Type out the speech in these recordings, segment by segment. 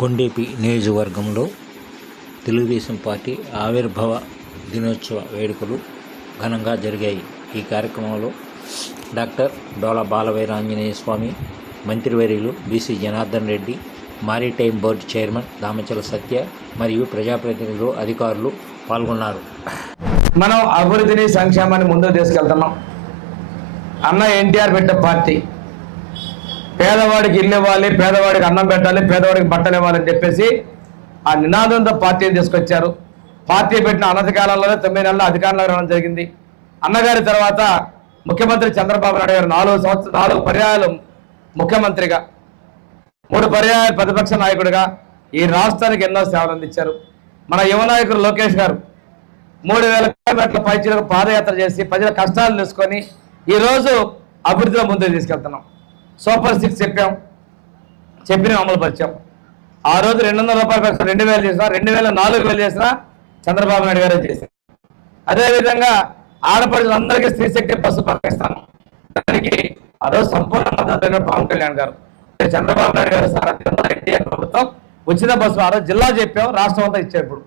కొండేపి నియోజకవర్గంలో తెలుగుదేశం పార్టీ ఆవిర్భావ దినోత్సవ వేడుకలు ఘనంగా జరిగాయి. ఈ కార్యక్రమంలో డాక్టర్ డోలా బాలవీరాంజనేయ స్వామి, మంత్రివర్యులు BC Janardhan Reddy, maritime board chairman Damacharla Satya మరియు ప్రజాప్రతినిధులు, అధికారులు పాల్గొన్నారు. మనం అభివృద్ధిని, సంక్షేమాన్ని ముందుకు తీసుకెళ్తున్నాం. అన్న ఎన్టీఆర్ పెట్టే పార్టీ పేదవాడికి ఇల్లు ఇవ్వాలి, పేదవాడికి అన్నం పెట్టాలి, పేదవాడికి బట్టలు ఇవ్వాలని చెప్పేసి ఆ నినాదంతో పార్టీని తీసుకొచ్చారు. పార్టీ పెట్టిన అనతి కాలంలోనే 9 నెలల అధికారంలో రావడం జరిగింది. అన్నగారి తర్వాత ముఖ్యమంత్రి చంద్రబాబు నాయుడు గారు 4 పర్యాయాలు ముఖ్యమంత్రిగా, 3 పర్యాయాలు ప్రతిపక్ష నాయకుడిగా ఈ రాష్ట్రానికి ఎన్నో సేవలు అందించారు. మన యువ నాయకుడు లోకేష్ గారు 3000 కిలోమీటర్ల పైచీలకు పాదయాత్ర చేసి ప్రజల కష్టాలు తెలుసుకొని ఈరోజు అభివృద్ధిలో ముందుకు తీసుకెళ్తున్నాం. సూపర్ 6 చెప్పిన అమలు పరిచాం. ఆ రోజు 200 రూపాయలు 2000 చేసినా, 2000 4000 చేసినా చంద్రబాబు నాయుడు గారే చేశారు. అదేవిధంగా ఆడపడులందరికీ స్త్రీ శక్తి బస్సు ప్రకటిస్తాను. దానికి ఆ రోజు సంపూర్ణ మద్దతు పవన్ కళ్యాణ్ గారు, చంద్రబాబు నాయుడు గారు సారథ్యంలో ఎన్టీఆర్ ప్రభుత్వం ఉచిత బస్సు ఆ రోజు జిల్లా చెప్పాం, రాష్ట్రం అంతా ఇచ్చే. ఇప్పుడు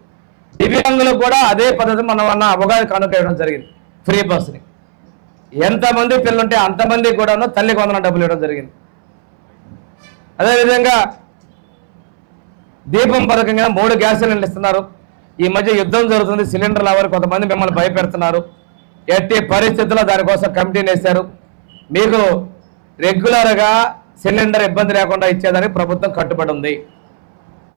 దివ్యాంగులకు కూడా అదే పద్ధతి మనం అవగాహన కానుక ఇవ్వడం జరిగింది. ఫ్రీ బస్సుని ఎంతమంది పిల్లలుంటే అంతమంది కూడా తల్లికి 100 డబ్బులు ఇవ్వడం జరిగింది. అదేవిధంగా దీపం పథకంగా 3 గ్యాస్ సిలిండర్లు ఇస్తున్నారు. ఈ మధ్య యుద్ధం జరుగుతుంది, సిలిండర్లు ఎవరు కొంతమంది మిమ్మల్ని భయపెడుతున్నారు. ఎట్టి పరిస్థితుల్లో దానికోసం కమిటీని వేశారు. మీకు రెగ్యులర్గా సిలిండర్ ఇబ్బంది లేకుండా ఇచ్చేదానికి ప్రభుత్వం కట్టుబడి ఉంది.